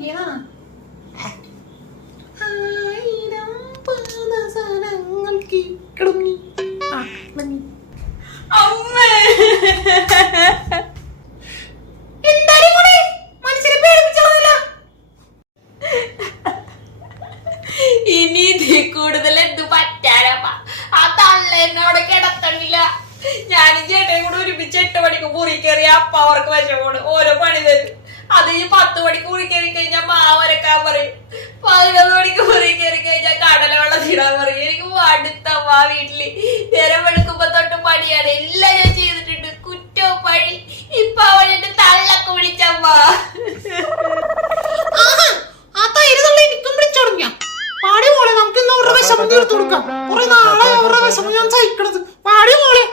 ഒരുങ്ങിയതാ. ആയിരം പാദസരങ്ങൾ കേൾക്കണം നീ. അമ്മേ എന്തായാലും കൂടെ മനുഷ്യരെ പേടിപ്പിച്ചോളന്നില്ല. ഇനി ഇതിൽ കൂടുതൽ എന്ത് പറ്റാനമ്മ? ആ തള്ള എന്നോട് കിടത്തണില്ല. ഞാനും ചേട്ടനും കൂടെ ഒരുമിച്ച് 8 മണിക്ക് മുറി കയറി. അപ്പ അവർക്ക് വിഷമോട് ഓരോ പണി തരും. അത് ഈ 10 മണിക്ക് മുറി കയറി കഴിഞ്ഞാൽ മാവരക്കാൻ പറയും. 11 മണിക്ക് മുറി കയറി കഴിഞ്ഞാൽ കടല വെള്ളം തിടാൻ പറയും. എനിക്ക് മടുത്തമ്മ. വീട്ടില് നേരം വെളുക്കുമ്പോ തൊട്ട് പണിയാണ്. എല്ലാം ഞാൻ ചെയ്തിട്ടുണ്ട്. കുറ്റവും പഴി. ഇപ്പൊ അവളെന്റെ തള്ളൊക്കെ വിളിച്ചമ്മ. ആ തൈര് തള്ള എനിക്കും വിളിച്ചോടുങ്ങ. പാടി മോളെ, നമുക്ക് ഇന്ന് അവരുടെ വിഷമം തീർത്തു കൊടുക്കാം. കുറെ നാളെ അവരുടെ വിഷമം ഞാൻ സഹിക്കണത്. പാടി മോളെ.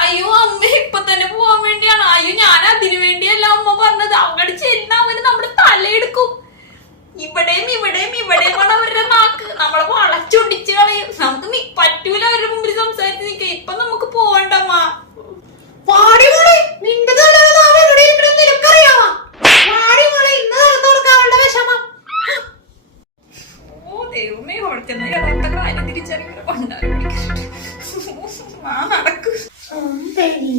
അയ്യോ അമ്മ ഇപ്പൊ തന്നെ പോവാൻ വേണ്ടിയാണ്. അയ്യോ ഞാൻ അതിനു വേണ്ടിയല്ല അമ്മ പറഞ്ഞത്. അങ്ങോട്ട് ചെന്ന അവര് നമ്മുടെ തലയെടുക്കും. ഇവിടെയും ഇവിടെയും ഇവിടെയുമാണ് അവരുടെ നാക്ക്. നമ്മളെ വളച്ചൊടിച്ച് കളയും. നമുക്ക് പറ്റൂല അവരുടെ മുമ്പിൽ സംസാരിച്ച് നിൽക്കാം. ഇപ്പൊ നമുക്ക് പോവണ്ടമ്മ. പാടി മോളെ, നിന്റെ തലനാവ് എവിടെ ഇരിക്കണമെന്ന് നിനക്കറിയാവാ. പാടി മോളെ, ഇന്ന് തീർത്തു കൊടുക്കാം അവളുടെ വിഷമം. ഓ ദൈവമേ, കൊടുക്കുന്ന യഥാർത്ഥ കാര്യം തിരിച്ചറിയാൻ കൊണ്ടാണ് നടക്കും. സുന്ദരി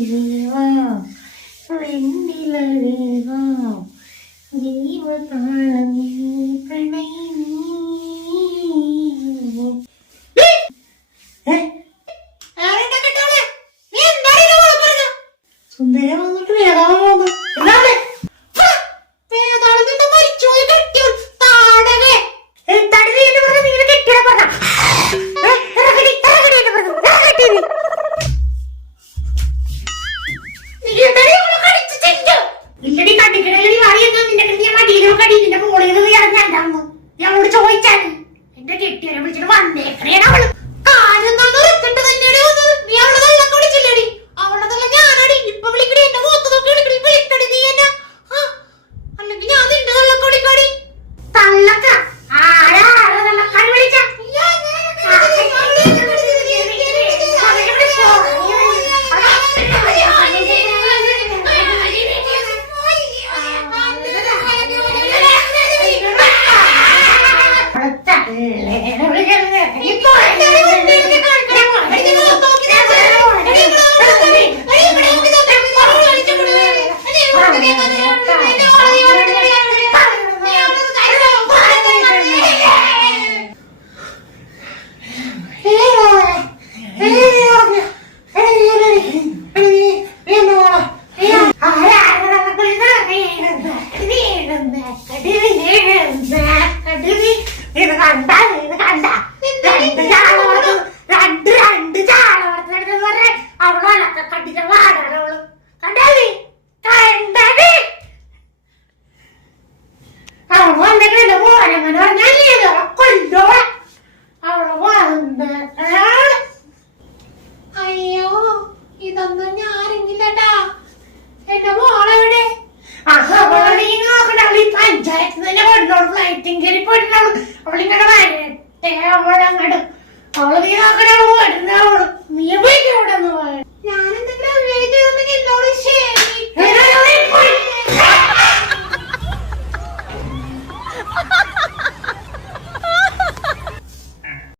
വന്നിട്ട് വേഗം